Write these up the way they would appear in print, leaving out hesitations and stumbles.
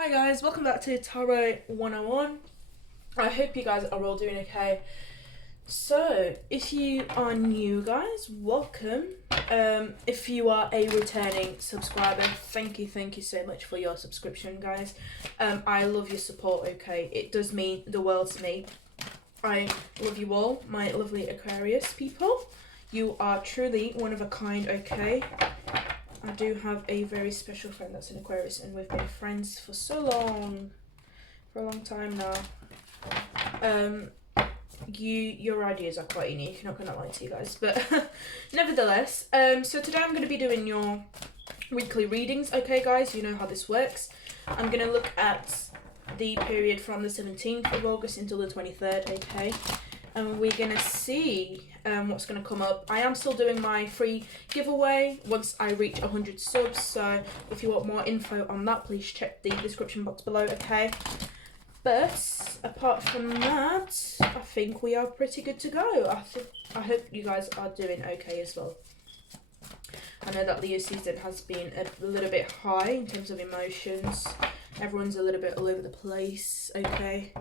Hi guys, welcome back to Tarot 101. I hope you guys are all doing okay. So, if you are new guys, welcome. If you are a returning subscriber, thank you so much for your subscription guys. I love your support, okay? It does mean the world to me. I love you all, my lovely Aquarius people. You are truly one of a kind, okay? I do have a very special friend that's an Aquarius, and we've been friends for so long, for a long time now. Your ideas are quite unique, not gonna lie to you guys, but nevertheless, so today I'm gonna be doing your weekly readings, okay guys, you know how this works. I'm gonna look at the period from the 17th of August until the 23rd, okay, and we're gonna see what's gonna come up. I am still doing my free giveaway once I reach 100 subs, so if you want more info on that, please check the description box below, okay? But apart from that, I think we are pretty good to go. I hope you guys are doing okay as well. I know that Leo season has been a little bit high in terms of emotions. Everyone's a little bit all over the place, okay?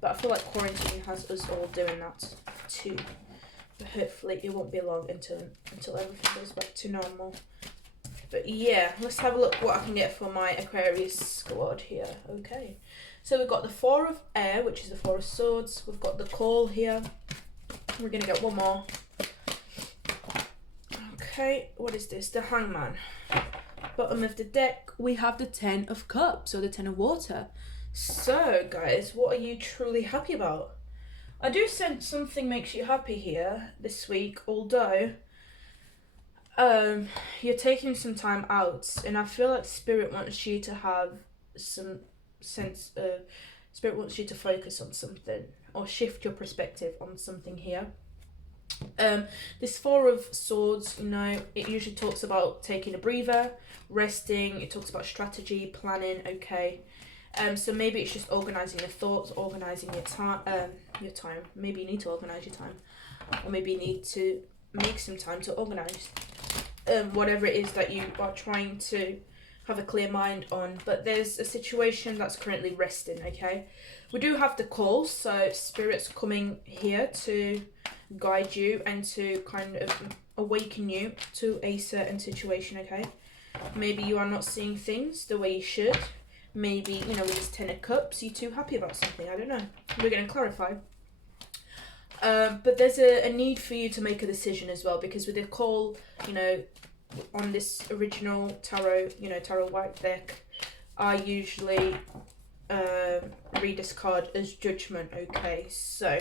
But I feel like quarantine has us all doing that too. But hopefully it won't be long until everything goes back to normal. But yeah, let's have a look what I can get for my Aquarius squad here. Okay, so we've got the Four of Air, which is the Four of Swords. We've got the Call here. We're gonna get one more. Okay, what is this? The Hangman. Bottom of the deck, we have the Ten of Cups, or the Ten of Water. So guys, what are you truly happy about? I do sense something makes you happy here this week, although you're taking some time out, and I feel like Spirit wants you to have some sense of, Spirit wants you to focus on something or shift your perspective on something here. This Four of Swords, you know, it usually talks about taking a breather, resting, it talks about strategy, planning, okay. So maybe it's just organising your thoughts, organising your time. Maybe you need to organise your time, or maybe you need to make some time to organise. Whatever it is that you are trying to have a clear mind on. But there's a situation that's currently resting. Okay, we do have the call, so Spirit's coming here to guide you and to kind of awaken you to a certain situation. Okay, maybe you are not seeing things the way you should. Maybe, you know, with this Ten of Cups, you're too happy about something. I don't know. We're going to clarify. But there's a need for you to make a decision as well, because with the call, you know, on this original tarot, you know, tarot Waite deck, I usually read this card as judgment, okay? So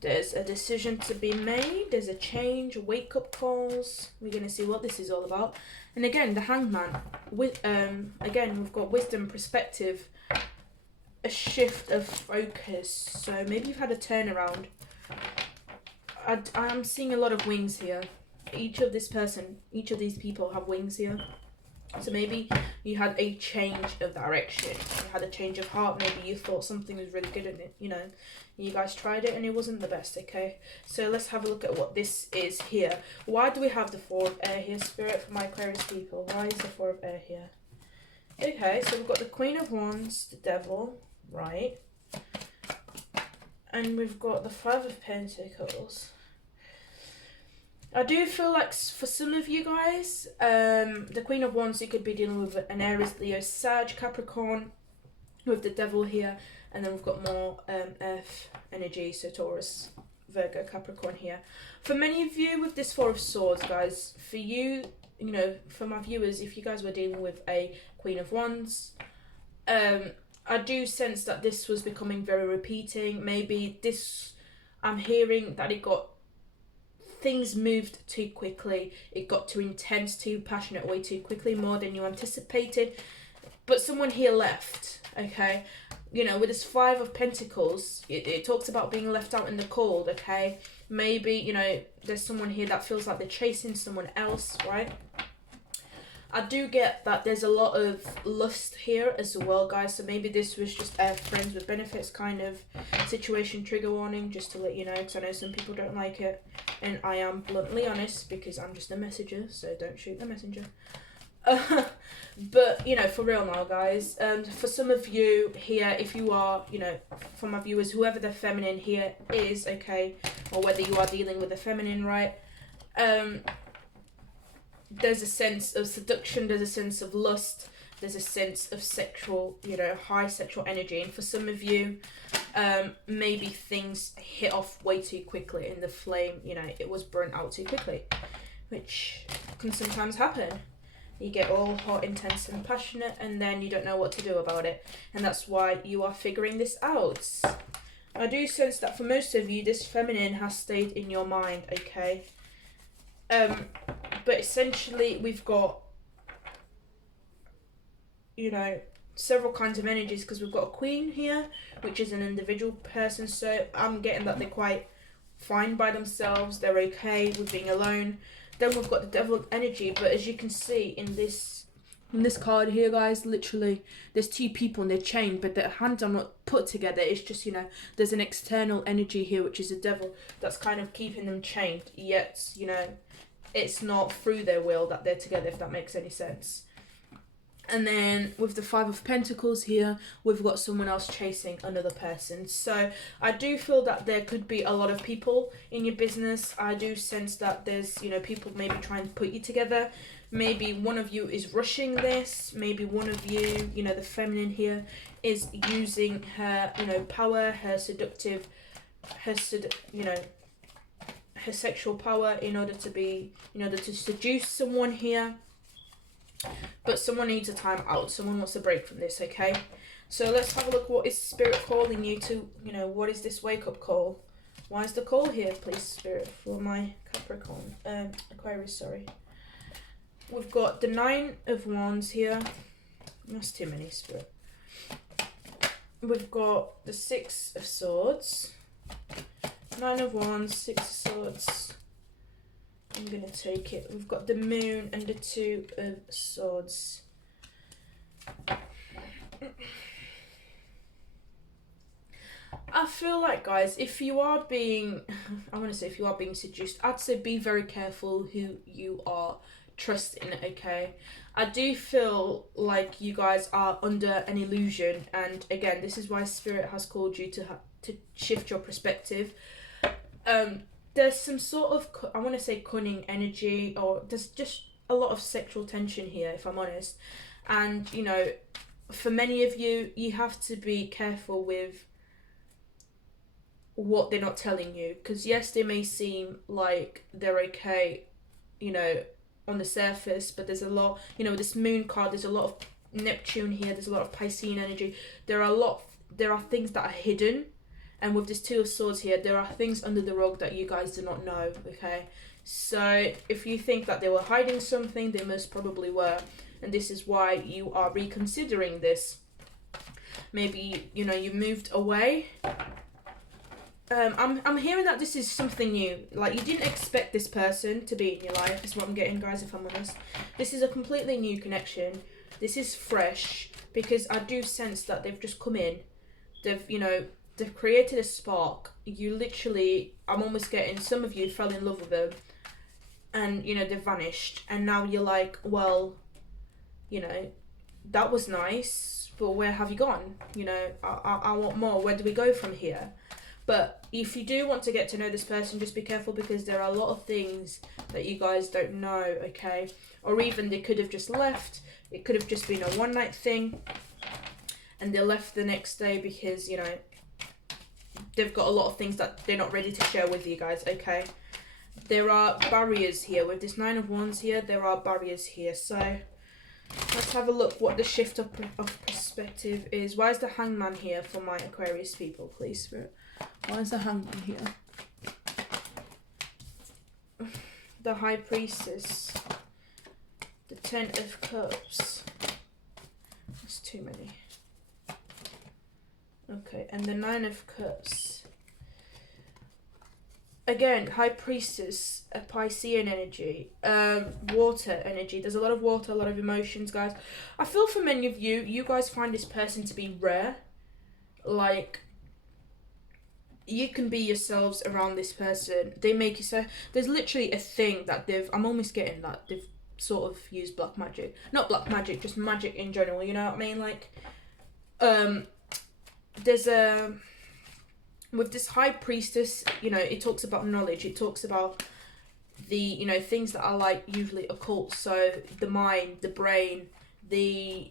there's a decision to be made, there's a change, wake-up calls. We're going to see what this is all about. And again, the Hangman, with again, we've got wisdom, perspective, a shift of focus. So maybe you've had a turnaround. I'm seeing a lot of wings here. Each of these people have wings here. So maybe you had a change of direction. You had a change of heart. Maybe you thought something was really good in it, you know. You guys tried it and it wasn't the best, okay? So let's have a look at what this is here. Why do we have the Four of Air here, Spirit, for my Aquarius people? Why is the Four of Air here? Okay, so we've got the Queen of Wands, the Devil, right? And we've got the Five of Pentacles. I do feel like for some of you guys, the Queen of Wands, you could be dealing with an Aries, Leo, Sag, Capricorn, with the Devil here, and then we've got more Earth energy, so Taurus, Virgo, Capricorn here. For many of you with this Four of Swords, guys, for you, you know, for my viewers, if you guys were dealing with a Queen of Wands, I do sense that this was becoming very repeating. Maybe this, I'm hearing that things moved too quickly. It got too intense, too passionate, way too quickly, more than you anticipated. But someone here left, okay? You know, with this Five of Pentacles, it talks about being left out in the cold, okay? Maybe, you know, there's someone here that feels like they're chasing someone else, right? I do get that there's a lot of lust here as well, guys. So maybe this was just a friends with benefits kind of situation. Trigger warning, just to let you know, because I know some people don't like it. And I am bluntly honest, because I'm just a messenger, so don't shoot the messenger. But, you know, for real now, guys, for some of you here, if you are, you know, for my viewers, whoever the feminine here is, okay, or whether you are dealing with the feminine, right, there's a sense of seduction, there's a sense of lust, there's a sense of sexual, you know, high sexual energy. And for some of you, maybe things hit off way too quickly in the flame, you know, it was burnt out too quickly, which can sometimes happen. You get all hot, intense and passionate, and then you don't know what to do about it. And that's why you are figuring this out. I do sense that for most of you, this feminine has stayed in your mind, okay? But essentially, we've got, you know, several kinds of energies, because we've got a queen here, which is an individual person. So I'm getting that they're quite fine by themselves. They're okay with being alone. Then we've got the devil energy, but as you can see in this card here, guys, literally there's two people and they're chained, but their hands are not put together. It's just, you know, there's an external energy here, which is a devil, that's kind of keeping them chained, yet, you know, it's not through their will that they're together, if that makes any sense. And then with the Five of Pentacles here, we've got someone else chasing another person. So I do feel that there could be a lot of people in your business. I do sense that there's, you know, people maybe trying to put you together. Maybe one of you is rushing this. Maybe one of you, you know, the feminine here, is using her, you know, power, her sexual power in order to seduce someone here. But someone needs a time out. Someone wants a break from this, okay? So let's have a look. What is Spirit calling you to? You know, what is this wake-up call? Why is the call here, please, Spirit, for my Capricorn? Aquarius, sorry. We've got the Nine of Wands here. That's too many, Spirit. We've got the Six of Swords. Nine of Wands, Six of Swords. I'm going to take it. We've got the Moon and the Two of Swords. I feel like, guys, if you are being seduced, I'd say be very careful who you are trusting, okay? I do feel like you guys are under an illusion, and again, this is why Spirit has called you to shift your perspective. There's some sort of, I want to say, cunning energy, or there's just a lot of sexual tension here, if I'm honest. And, you know, for many of you, you have to be careful with what they're not telling you. Because, yes, they may seem like they're okay, you know, on the surface, but there's a lot, you know, this Moon card, there's a lot of Neptune here, there's a lot of Piscean energy. There are things that are hidden. And with this Two of Swords here, there are things under the rug that you guys do not know, okay? So if you think that they were hiding something, they most probably were. And this is why you are reconsidering this. Maybe, you know, you moved away. I'm hearing that this is something new. Like, you didn't expect this person to be in your life, is what I'm getting, guys, if I'm honest. This is a completely new connection. This is fresh, because I do sense that they've just come in. They've created a spark. You literally, I'm almost getting, some of you fell in love with them, and, you know, they've vanished. And now you're like, well, you know, that was nice, but where have you gone? You know, I want more. Where do we go from here? But if you do want to get to know this person, just be careful, because there are a lot of things that you guys don't know, okay? Or even they could have just left. It could have just been a one-night thing, and they left the next day because, you know, they've got a lot of things that they're not ready to share with you guys, okay? There are barriers here. With this Nine of Wands here, there are barriers here. So let's have a look what the shift of perspective is. Why is the Hangman here for my Aquarius people, please, Spirit? Why is the Hangman here? The High Priestess. The Ten of Cups. That's too many. Okay, and the Nine of Cups. Again, High Priestess, a Piscean energy, water energy. There's a lot of water, a lot of emotions, guys. I feel for many of you, you guys find this person to be rare. Like, you can be yourselves around this person. They make you so. There's literally a thing that I'm almost getting that sort of use black magic. Not black magic, just magic in general, you know what I mean? Like, there's a... With this high priestess, you know, it talks about knowledge. It talks about the, you know, things that are like usually occult. So the mind, the brain,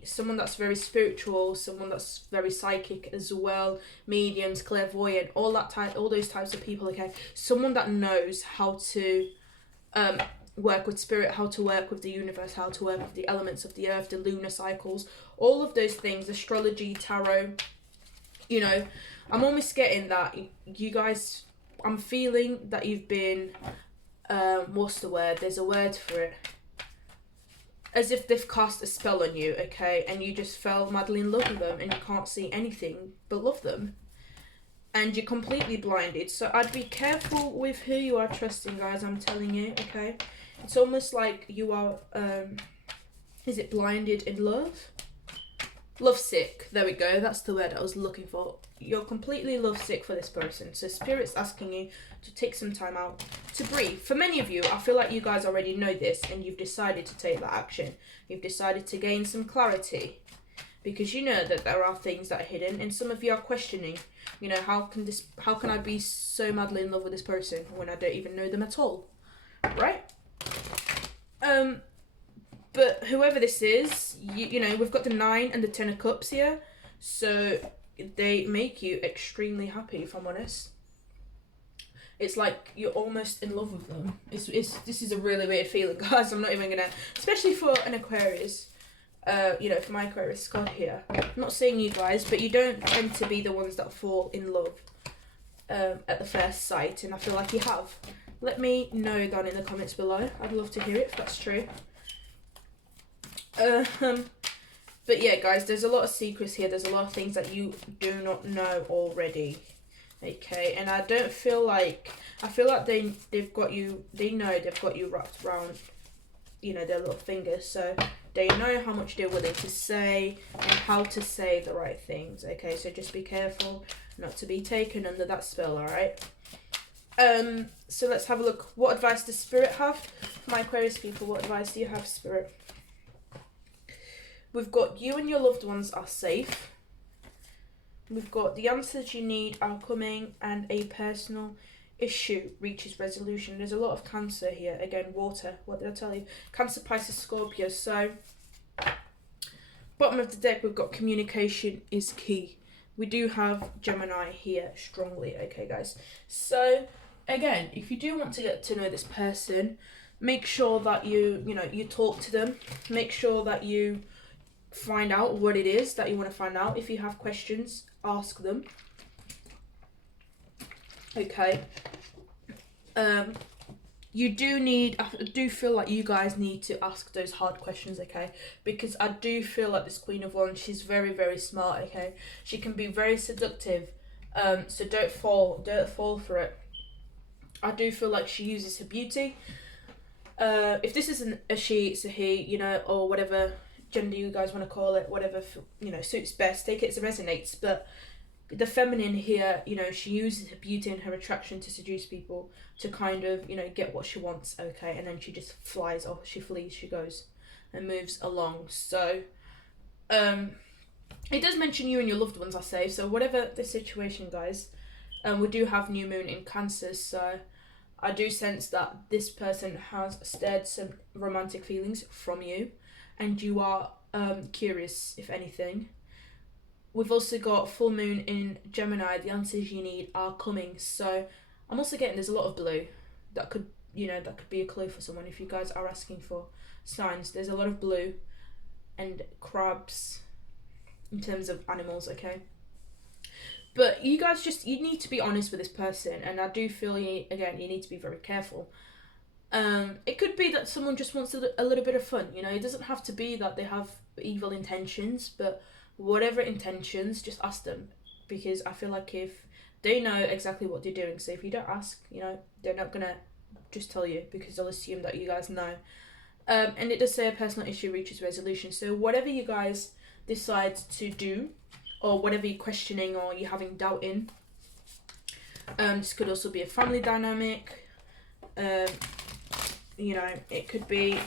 someone that's very spiritual, someone that's very psychic as well, mediums, clairvoyant, all those types of people. Okay, someone that knows how to work with spirit, how to work with the universe, how to work with the elements of the earth, the lunar cycles, all of those things, astrology, tarot. You know, I'm almost getting that you guys, I'm feeling that you've been, what's the word? There's a word for it. As if they've cast a spell on you, okay? And you just fell madly in love with them and you can't see anything but love them. And you're completely blinded. So I'd be careful with who you are trusting, guys, I'm telling you, okay? It's almost like you are, is it blinded in love? Lovesick. There we go. That's the word I was looking for. You're completely lovesick for this person. So Spirit's asking you to take some time out to breathe. For many of you, I feel like you guys already know this and you've decided to take that action. You've decided to gain some clarity because you know that there are things that are hidden, and some of you are questioning, you know, how can I be so madly in love with this person when I don't even know them at all, right? But whoever this is, you know, we've got the 9 and the 10 of Cups here. So they make you extremely happy, if I'm honest. It's like you're almost in love with them. This is a really weird feeling, guys. I'm not even going to... Especially for an Aquarius. You know, for my Aquarius card here. I'm not saying you guys, but you don't tend to be the ones that fall in love at the first sight. And I feel like you have. Let me know down in the comments below. I'd love to hear it if that's true. But yeah, guys, there's a lot of secrets here. There's a lot of things that you do not know already. Okay, and I don't feel like... I feel like they've got you... They know they've got you wrapped around, you know, their little fingers. So they know how much they're willing to say and how to say the right things. Okay, so just be careful not to be taken under that spell, alright? So let's have a look. What advice does Spirit have? My Aquarius people, what advice do you have, Spirit? We've got you and your loved ones are safe. We've got the answers you need are coming and a personal issue reaches resolution. There's a lot of Cancer here. Again, water. What did I tell you? Cancer, Pisces, Scorpio. So, bottom of the deck, we've got communication is key. We do have Gemini here strongly. Okay, guys. So, again, if you do want to get to know this person, make sure that you talk to them. Make sure that you find out what it is that you want to find out. If you have questions, ask them. Okay. You do need... I do feel like you guys need to ask those hard questions, okay? Because I do feel like this Queen of Wands, she's very, very smart, okay? She can be very seductive. So don't fall for it. I do feel like she uses her beauty. If this isn't a she, it's a he, you know, or whatever gender you guys want to call it, whatever, you know, suits best. Take it as it resonates. But the feminine here, you know, she uses her beauty and her attraction to seduce people, to kind of, you know, get what she wants, okay? And then she just flies off, she flees, she goes and moves along. So it does mention you and your loved ones are safe. So whatever the situation, guys, we do have new moon in Cancer, so I do sense that this person has stirred some romantic feelings from you, and you are curious, if anything. We've also got full moon in Gemini. The answers you need are coming. So I'm also getting there's a lot of blue. That could, you know, that could be a clue for someone if you guys are asking for signs. There's a lot of blue and crabs in terms of animals, okay? But you guys you need to be honest with this person, and I do feel, you need to be very careful. It could be that someone just wants a little bit of fun, you know. It doesn't have to be that they have evil intentions, but whatever intentions, just ask them, because I feel like if they know exactly what they're doing, so if you don't ask, you know, they're not gonna just tell you, because they'll assume that you guys know. And it does say a personal issue reaches resolution, so whatever you guys decide to do, or whatever you're questioning or you're having doubt in, this could also be a family dynamic. You know, it could be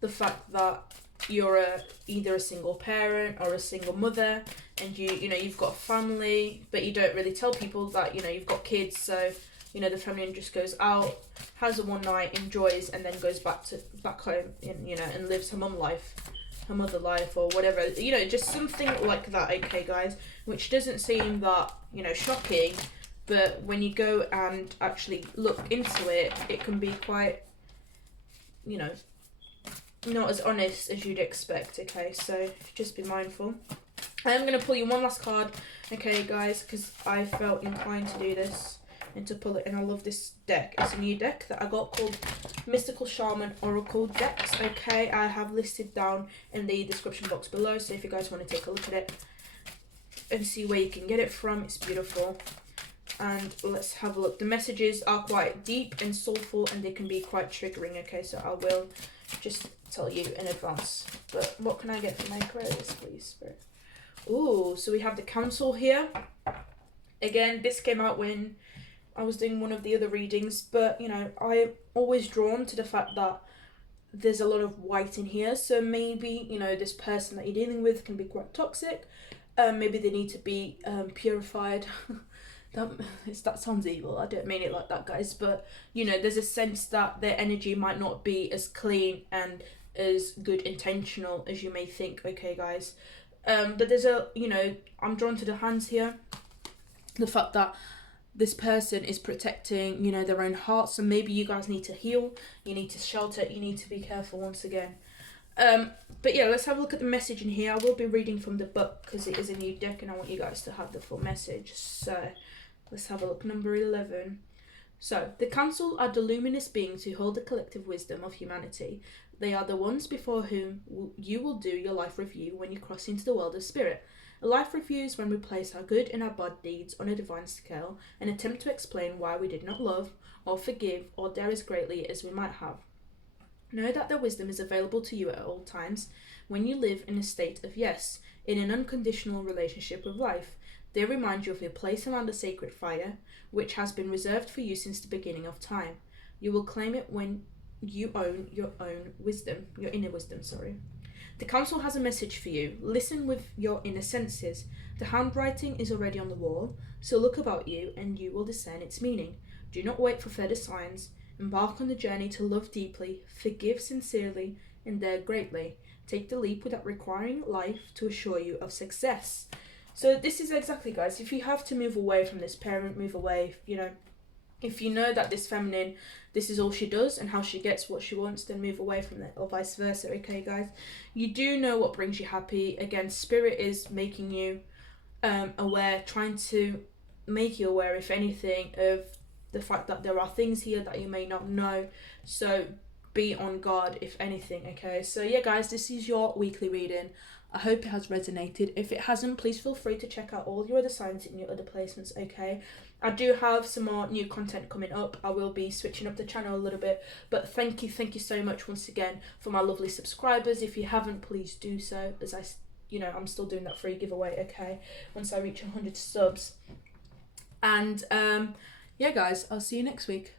the fact that you're either a single parent or a single mother, and you know you've got a family, but you don't really tell people that you know you've got kids. So you know the feminine just goes out, has a one night, enjoys, and then goes back home, and you know, and lives her mother life, or whatever, you know, just something like that. Okay, guys, which doesn't seem that, you know, shocking, but when you go and actually look into it, it can be quite, you know, not as honest as you'd expect. Okay, so just be mindful. I am going to pull you one last card, okay, guys, because I felt inclined to do this and to pull it, and I love this deck. It's a new deck that I got called Mystical Shaman Oracle Decks, okay. I have listed down in the description box below, so if you guys want to take a look at it and see where you can get it from, it's beautiful. And let's have a look. The messages are quite deep and soulful, and they can be quite triggering, okay, so I will just tell you in advance. But what can I get for my Aquarius, please, Spirit? Ooh, so we have the Council here. Again, this came out when I was doing one of the other readings, but, you know, I'm always drawn to the fact that there's a lot of white in here, so maybe, you know, this person that you're dealing with can be quite toxic. Maybe they need to be purified. That sounds evil. I don't mean it like that, guys, but you know, there's a sense that their energy might not be as clean and as good intentional as you may think, okay, guys. But there's a, you know, I'm drawn to the hands here. The fact that this person is protecting, you know, their own heart. So maybe you guys need to heal, you need to shelter, you need to be careful once again. But yeah, let's have a look at the message in here. I will be reading from the book because it is a new deck and I want you guys to have the full message. So let's have a look. Number 11. So, the Council are the luminous beings who hold the collective wisdom of humanity. They are the ones before whom you will do your life review when you cross into the world of spirit. A life review is when we place our good and our bad deeds on a divine scale and attempt to explain why we did not love or forgive or dare as greatly as we might have. Know that their wisdom is available to you at all times when you live in a state of yes, in an unconditional relationship with life. They remind you of your place around the sacred fire, which has been reserved for you since the beginning of time. You will claim it when you own your own wisdom, your inner wisdom, sorry. The Council has a message for you. Listen with your inner senses. The handwriting is already on the wall, so look about you and you will discern its meaning. Do not wait for further signs. Embark on the journey to love deeply, forgive sincerely, and dare greatly. Take the leap without requiring life to assure you of success. So this is exactly, guys, if you have to move away from this parent, move away, you know, if you know that this feminine, this is all she does and how she gets what she wants, then move away from it, or vice versa, okay, guys? You do know what brings you happy. Again, Spirit is making you aware, trying to make you aware, if anything, of the fact that there are things here that you may not know. So be on guard, if anything, okay? So yeah, guys, this is your weekly reading. I hope it has resonated. If it hasn't, please feel free to check out all your other signs in your other placements, okay? I do have some more new content coming up. I will be switching up the channel a little bit, but thank you so much once again for my lovely subscribers. If you haven't, please do so, as I'm still doing that free giveaway, okay, once I reach 100 subs. And yeah, guys, I'll see you next week.